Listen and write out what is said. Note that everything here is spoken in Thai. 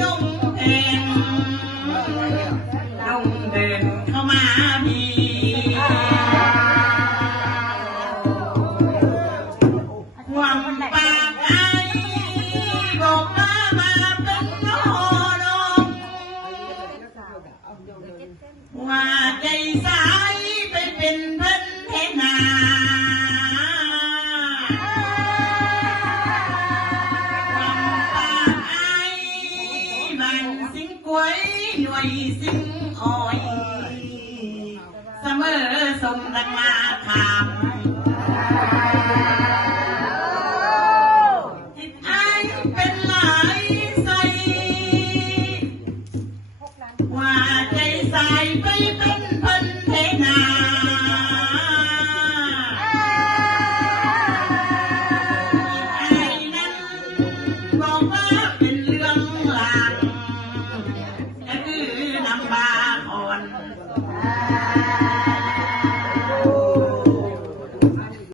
ดงแดงดงเดินเข้ามามีหวังปากไอ้บอกมาเป็นน้องว่าใจสายไปเป็นเพิ่นเทนากล้วยหน่วยสิ่งคอยเสมอสมรักมาถามจิตไอเป็นหลายใสว่าใจใสไปเป็นเพิ่นเทนาจิตไอนั้นบอกว่าเป็นเรื่องหลังนำบาอ่อน